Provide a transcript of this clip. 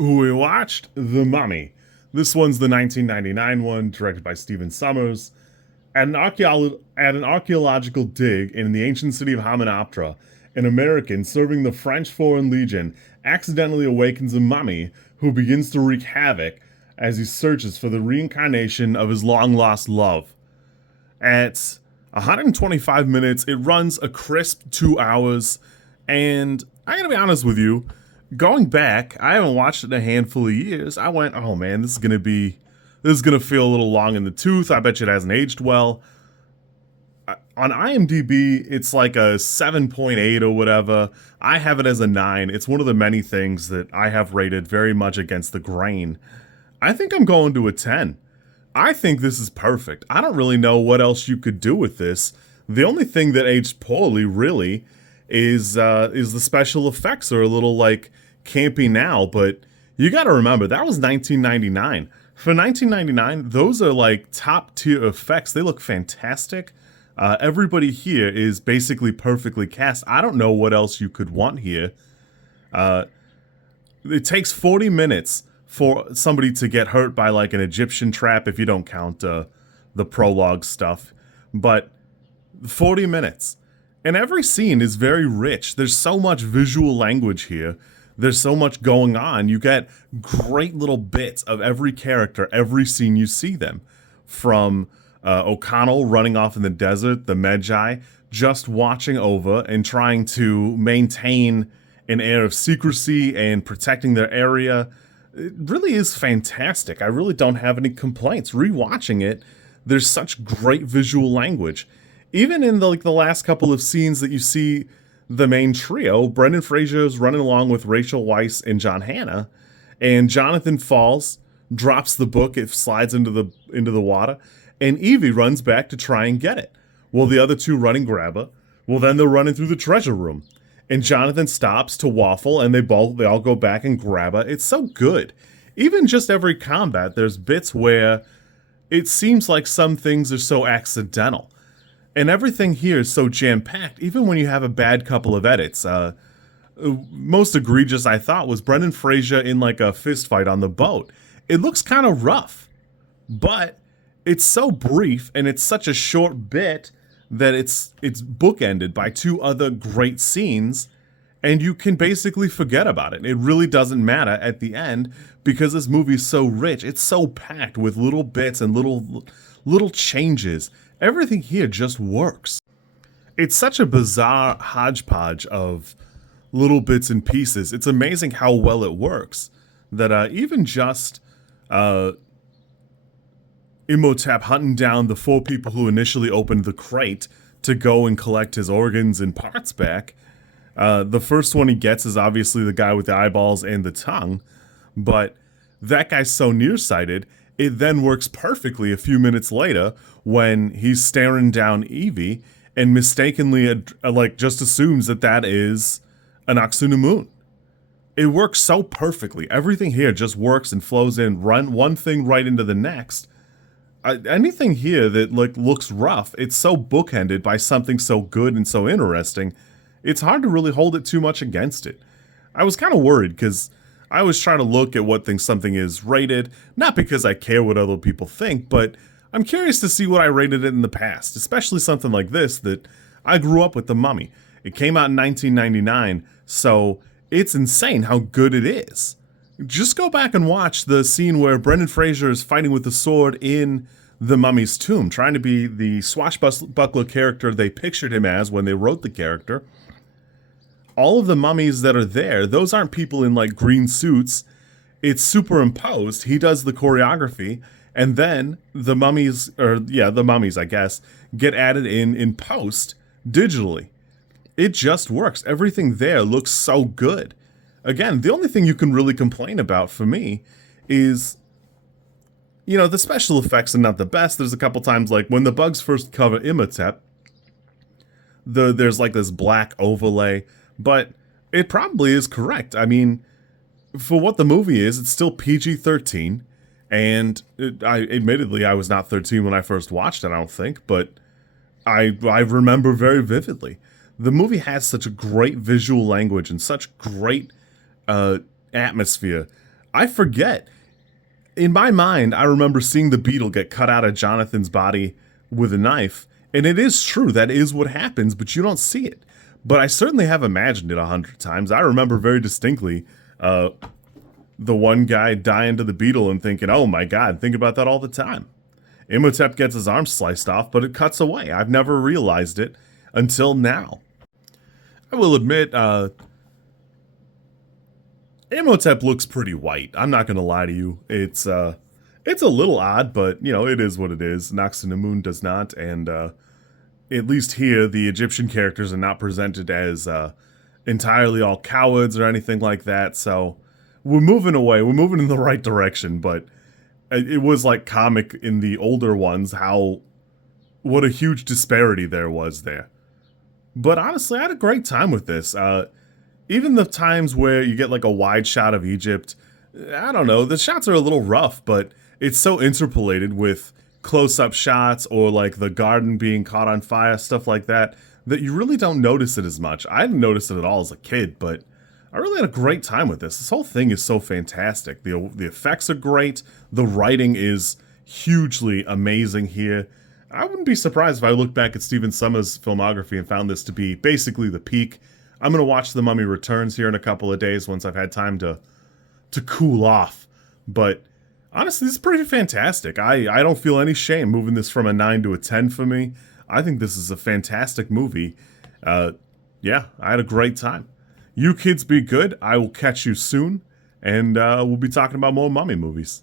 We watched The Mummy. This one's the 1999 one, directed by Sommers. At an archaeological dig in the ancient city of Hamunaptra, an American serving the French Foreign Legion accidentally awakens a mummy who begins to wreak havoc as he searches for the reincarnation of his long-lost love. At 125 minutes, it runs a crisp 2 hours, and I gotta be honest with you, going back, I haven't watched it in a handful of years. I went, oh man, this is gonna feel a little long in the tooth. I bet you it hasn't aged well. On IMDb, it's like a 7.8 or whatever. I have it as a 9. It's one of the many things that I have rated very much against the grain. I think I'm going to a 10. I think this is perfect. I don't really know what else you could do with this. The only thing that aged poorly, really, is the special effects are a little like campy now, but you got to remember that was 1999. For 1999, those are like top tier effects. They look fantastic. Everybody here is basically perfectly cast. I don't know what else you could want here. It takes 40 minutes for somebody to get hurt by like an Egyptian trap if you don't count the prologue stuff. But 40 minutes. And every scene is very rich. There's so much visual language here. There's so much going on. You get great little bits of every character, every scene you see them. From O'Connell running off in the desert, the Magi, just watching over and trying to maintain an air of secrecy and protecting their area. It really is fantastic. I really don't have any complaints. Rewatching it, there's such great visual language. Even in the last couple of scenes that you see the main trio, Brendan Fraser is running along with Rachel Weisz and John Hannah, and Jonathan falls, drops the book, it slides into the water, and Evie runs back to try and get it. Well, the other two run and grab her. Well, then they're running through the treasure room, and Jonathan stops to waffle, and they all go back and grab her. It's so good. Even just every combat, there's bits where it seems like some things are so accidental. And everything here is so jam-packed, even when you have a bad couple of edits. Most egregious, I thought, was Brendan Fraser in like a fist fight on the boat. It looks kind of rough, but it's so brief and it's such a short bit that it's bookended by 2 other great scenes, and you can basically forget about it. It really doesn't matter at the end because this movie is so rich. It's so packed with little bits and little changes. Everything here just works. It's such a bizarre hodgepodge of little bits and pieces. It's amazing how well it works. That even just Imhotep hunting down the 4 people who initially opened the crate to go and collect his organs and parts back. The first one he gets is obviously the guy with the eyeballs and the tongue, but that guy's so nearsighted, it then works perfectly a few minutes later when he's staring down Evie and mistakenly just assumes that is an Aksunamun. It works so perfectly. Everything here just works and flows in, run one thing right into the next. Anything here that looks rough, it's so bookended by something so good and so interesting, it's hard to really hold it too much against it. I was kind of worried because I was trying to look at what something is rated, not because I care what other people think, but I'm curious to see what I rated it in the past, especially something like this that I grew up with The Mummy. It came out in 1999, so it's insane how good it is. Just go back and watch the scene where Brendan Fraser is fighting with the sword in the Mummy's tomb, trying to be the swashbuckler character they pictured him as when they wrote the character. All of the mummies that are there, those aren't people in like green suits. It's superimposed. He does the choreography, and then the mummies, I guess, get added in post digitally. It just works. Everything there looks so good. Again, the only thing you can really complain about for me is, the special effects are not the best. There's a couple times, like when the bugs first cover Imhotep, there's like this black overlay, but it probably is correct. I mean, for what the movie is, it's still PG-13, and admittedly, I was not 13 when I first watched it, I don't think, but I remember very vividly. The movie has such a great visual language and such great atmosphere. I forget. In my mind, I remember seeing the beetle get cut out of Jonathan's body with a knife, and it is true, that is what happens, but you don't see it. But I certainly have imagined it 100 times. I remember very distinctly the one guy dying to the beetle and thinking, oh my god, think about that all the time. Imhotep gets his arm sliced off, but it cuts away. I've never realized it until now. I will admit, Imhotep looks pretty white. I'm not gonna lie to you. It's a little odd, but you know, it is what it is. Naxinamun does not, and at least here, the Egyptian characters are not presented as entirely all cowards or anything like that. So we're moving away. We're moving in the right direction, but it was like comic in the older ones what a huge disparity there was there. But honestly, I had a great time with this. Even the times where you get like a wide shot of Egypt, I don't know, the shots are a little rough, but it's so interpolated with close-up shots or like the garden being caught on fire, stuff like that, that you really don't notice it as much. I didn't notice it at all as a kid, but I really had a great time with this. This whole thing is so fantastic. The effects are great. The writing is hugely amazing here. I wouldn't be surprised if I looked back at Stephen Sommers' filmography and found this to be basically the peak. I'm going to watch The Mummy Returns here in a couple of days once I've had time to cool off. But honestly, this is pretty fantastic. I don't feel any shame moving this from a 9 to a 10 for me. I think this is a fantastic movie. Yeah, I had a great time. You kids be good. I will catch you soon, and we'll be talking about more mummy movies.